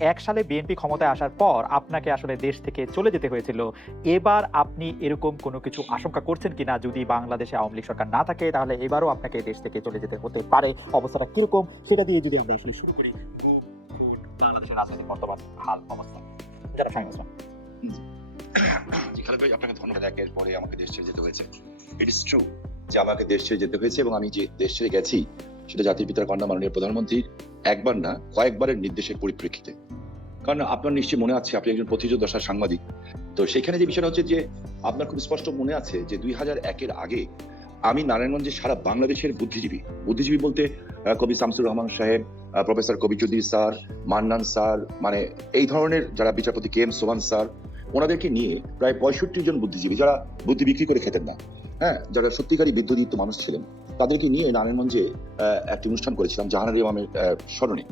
এক সালে বিএনপি ক্ষমতায় আসার পর আপনাকে আসলে দেশ থেকে চলে যেতে হয়েছিল। এবার আপনি এরকম কোনো কিছু আশঙ্কা করছেন কিনা যদি বাংলাদেশে আওয়ামী লীগ সরকার না থাকে, তাহলে এবারও আপনাকে দেশ থেকে চলে যেতে হতে পারে। অবস্থাটা কীরকম সেটা দিয়ে যদি আমরা আসলে শুরু করি। আমাকে দেশ ছেড়ে যেতে হয়েছে এবং আমি যে দেশ ছেড়ে গেছি সেটা জাতির পিতার কন্যা মাননীয় প্রধানমন্ত্রীর, একবার না, কয়েকবারের নির্দেশের পরিপ্রেক্ষিতে। কারণ আপনার নিশ্চয়ই মনে আছে, আপনি একজন প্রতিযোগদশার সাংবাদিক। তো সেখানে যে বিষয়টা হচ্ছে যে, আপনার খুব স্পষ্ট মনে আছে যে, দুই হাজার একের আগে আমি নারায়ণগঞ্জে সারা বাংলাদেশের বুদ্ধিজীবী বুদ্ধিজীবী বলতে কবি শামসুর রহমান সাহেব প্রফেসর কবিচুদ্দিন স্যার, মান্নান স্যার মানে এই ধরনের যারা বিচারপতি কে এম সোহান স্যার, ওনাদেরকে নিয়ে প্রায় পঁয়ষট্টি জন বুদ্ধিজীবী, যারা বুদ্ধি বিক্রি করে খেতেন না। হ্যাঁ যারা সত্যিকারী বিদ্যুৎ মানুষ ছিলেন। তাদেরকে নিয়ে নারায়ণগঞ্জে একটা অনুষ্ঠান করেছিলাম, জাহানার ইমামের স্মরণে।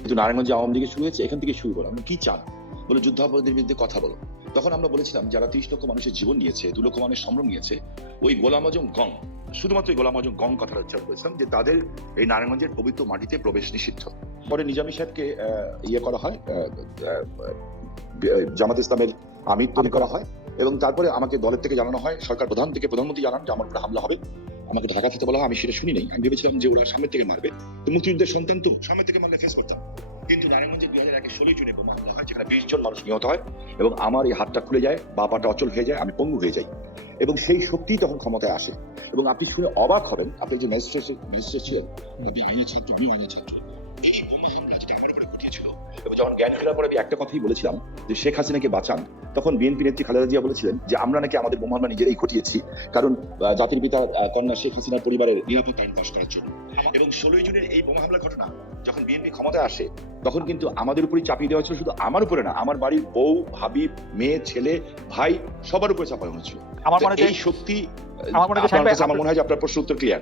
কিন্তু নারায়ণগঞ্জে আওয়ামী লীগের শুরু হয়েছে, এখান থেকে শুরু করো আমরা কি চান? বলে যুদ্ধাপরাধীর বিরুদ্ধে কথা বলো। তখন আমরা বলেছিলাম, যারা ত্রিশ লক্ষ মানুষের জীবন নিয়েছে, দু লক্ষ মানুষ সম্ভ্রম নিয়েছে, ওই গোলাম আজম গং, শুধুমাত্র গোলাম আজম গং কথাটা উচ্চারণ করেছিলাম, যে তাদের এই নারায়ণগঞ্জের পবিত্র মাটিতে প্রবেশ নিষিদ্ধ। পরে নিজামী সাহেবকে ইয়ে করা হয় জামাত ইসলামের আমির তৈরি করা হয়, এবং তারপরে আমাকে দলের থেকে জানানো হয়, সরকার প্রধান থেকে প্রধানমন্ত্রী জানান যে আমার উপরে হামলা হবে। আমাকে ঢাকা থেকে বলা হয়, আমি সেটা শুনি নাই আমি ভেবেছিলাম যে ওরা সামনের থেকে মারবে। তো মুক্তিযুদ্ধের সন্তান তো সামনের থেকে মারলে ফেস করতাম। কিন্তু নারায়ণগঞ্জে দুই হাজার একে ষোলোই জুনে বোমা হামলা হয়, যেখানে বিশ জন মানুষ নিহত হয় এবং আমার এই হাতটা খুলে যায়, বা পাটা অচল হয়ে যায়, আমি পঙ্গু হয়ে যাই। এবং সেই শক্তি তখন ক্ষমতায় আসে। এবং আপনি শুনে অবাক হবেন, আপনি যে ম্যাজিস্ট্রেট ম্যাজিস্ট্রেট ছিলেন, আপনি আইনি ছাত্র আমি আইনি ছাত্র এই বোমা হামলা যেটা যখন জ্ঞান ফেরার পরে আমি একটা কথাই বলেছিলাম যে শেখ হাসিনাকে বাঁচান তখন বিএনপি নেত্রী খালেদা জিয়া বলেছিলেন যে আমরা নাকি আমাদের বোমা হামলা নিজেরাই ঘটিয়েছি কারণ জাতির পিতা কন্যা শেখ হাসিনার পরিবারের নিরাপত্তা আইন পাশ করার জন্য। এবং ষোলোই জুনের এই বোমা হামলার ঘটনা যখন বিএনপি ক্ষমতায় আসে তখন কিন্তু আমাদের উপরই চাপিয়ে দেওয়া হয়েছিল শুধু আমার উপরে না আমার বাড়ির বউ ভাবি মেয়ে ছেলে ভাই সবার উপরে চাপানো হয়েছিল। আমার মনে হয় এই শক্তি আমার মনে হয় আমার মনে হয় আপনার প্রশ্ন উত্তর ক্লিয়ার